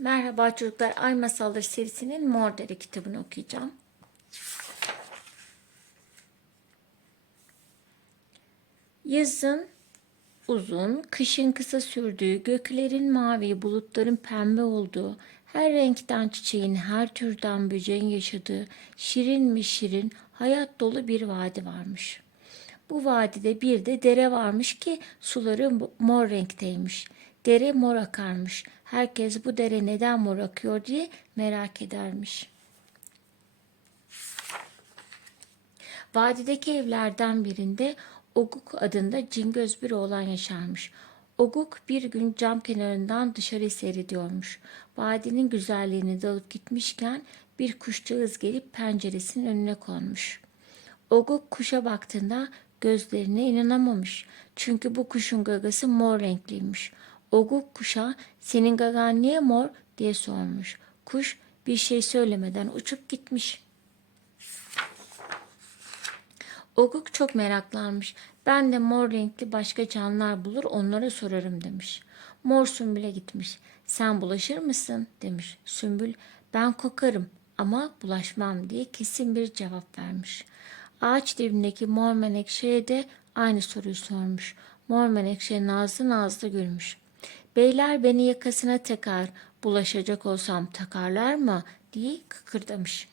Merhaba çocuklar. Ay Masalları serisinin Mor Dere kitabını okuyacağım. Yazın uzun, kışın kısa sürdüğü, göklerin mavi, bulutların pembe olduğu, her renkten çiçeğin, her türden böceğin yaşadığı şirin mi şirin, hayat dolu bir vadi varmış. Bu vadide bir de dere varmış ki suları mor renkteymiş. Dere mor akarmış. Herkes bu dere neden mor akıyor diye merak edermiş. Vadideki evlerden birinde Oguk adında cingöz bir oğlan yaşarmış. Oguk bir gün cam kenarından dışarı seyrediyormuş. Vadinin güzelliğini dalıp gitmişken bir kuşçağız gelip penceresinin önüne konmuş. Oguk kuşa baktığında gözlerine inanamamış. Çünkü bu kuşun gagası mor renkliymiş. Oguk kuşa senin gagan niye mor diye sormuş. Kuş bir şey söylemeden uçup gitmiş. Oguk çok meraklanmış. Ben de mor renkli başka canlılar bulur onlara sorarım demiş. Mor Sümbül'e gitmiş. Sen bulaşır mısın demiş. Sümbül ben kokarım ama bulaşmam diye kesin bir cevap vermiş. Ağaç dibindeki mor menekşeye de aynı soruyu sormuş. Mor menekşe nazlı nazlı gülmüş. Beyler beni yakasına takar, bulaşacak olsam takarlar mı diye kıkırdamış.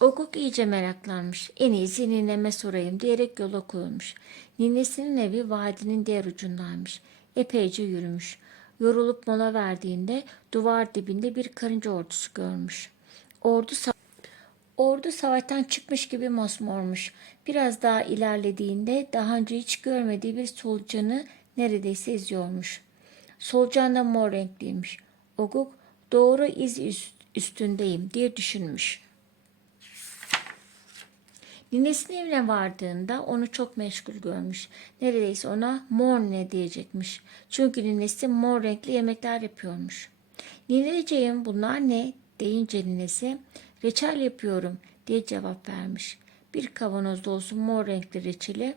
Oguk iyice meraklanmış. En iyisi nineme sorayım diyerek yola koyulmuş. Ninesinin evi vadinin diğer ucundaymış. Epeyce yürümüş. Yorulup mola verdiğinde duvar dibinde bir karınca ordusu görmüş. Ordu Ordu savaştan çıkmış gibi mosmormuş. Biraz daha ilerlediğinde daha önce hiç görmediği bir solucanı neredeyse izliyormuş. Solucan da mor renkliymiş. Oguk doğru iz üstündeyim diye düşünmüş. Ninesinin evine vardığında onu çok meşgul görmüş. Neredeyse ona mor ne diyecekmiş. Çünkü ninesi mor renkli yemekler yapıyormuş. Nineciğim bunlar ne deyince ninesi reçel yapıyorum diye cevap vermiş. Bir kavanoz dolusu mor renkli reçeli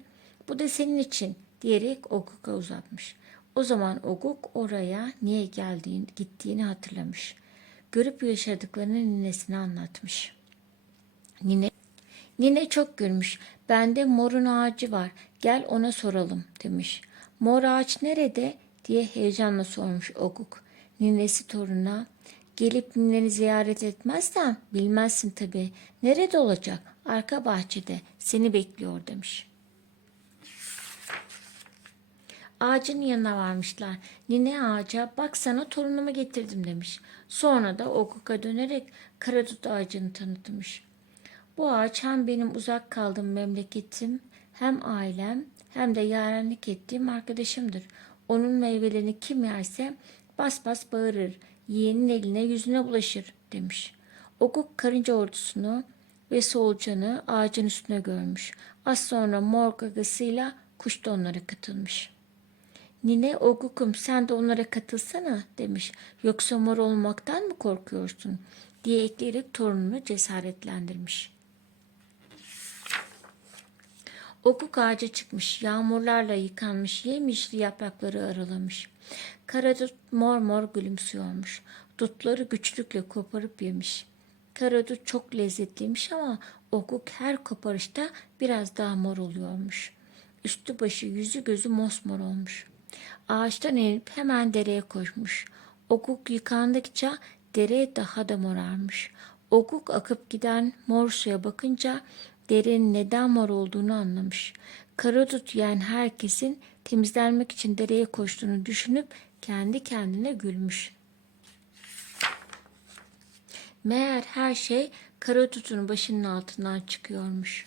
bu da senin için diyerek Oguk'a uzatmış. O zaman Oguk oraya niye geldiğini, gittiğini hatırlamış. Görüp yaşadıklarını ninesine anlatmış. Nine Nine çok gülmüş. Bende morun ağacı var. Gel ona soralım demiş. Mor ağaç nerede diye heyecanla sormuş Oguk. Ninesi toruna gelip nineni ziyaret etmezsen bilmezsin tabii. Nerede olacak? Arka bahçede seni bekliyor demiş. Ağacın yanına varmışlar. Nine ağaca baksana torunumu getirdim demiş. Sonra da Oguk'a dönerek karadut ağacını tanıtmış. Bu ağaç hem benim uzak kaldığım memleketim, hem ailem, hem de yarenlik ettiğim arkadaşımdır. Onun meyvelerini kim yerse bas bas bağırır, yiyenin eline yüzüne bulaşır demiş. Okuk karınca ordusunu ve solucanı ağacın üstüne görmüş. Az sonra mor gagasıyla kuş da onlara katılmış. Nine Ogukum sen de onlara katılsana demiş. Yoksa mor olmaktan mı korkuyorsun diye ekleyerek torununu cesaretlendirmiş.'' Okuk ağaca çıkmış, yağmurlarla yıkanmış, yemişli yaprakları aralamış. Karadut mor mor gülümsüyormuş. Dutları güçlükle koparıp yemiş. Karadut çok lezzetliymiş ama okuk her koparışta biraz daha mor oluyormuş. Üstü başı yüzü gözü mosmor olmuş. Ağaçtan inip hemen dereye koşmuş. Okuk yıkandıkça dere daha da morarmış. Okuk akıp giden mor suya bakınca derenin neden mor olduğunu anlamış. Karadut yiyen herkesin temizlenmek için dereye koştuğunu düşünüp kendi kendine gülmüş. Meğer her şey karadutun başının altından çıkıyormuş.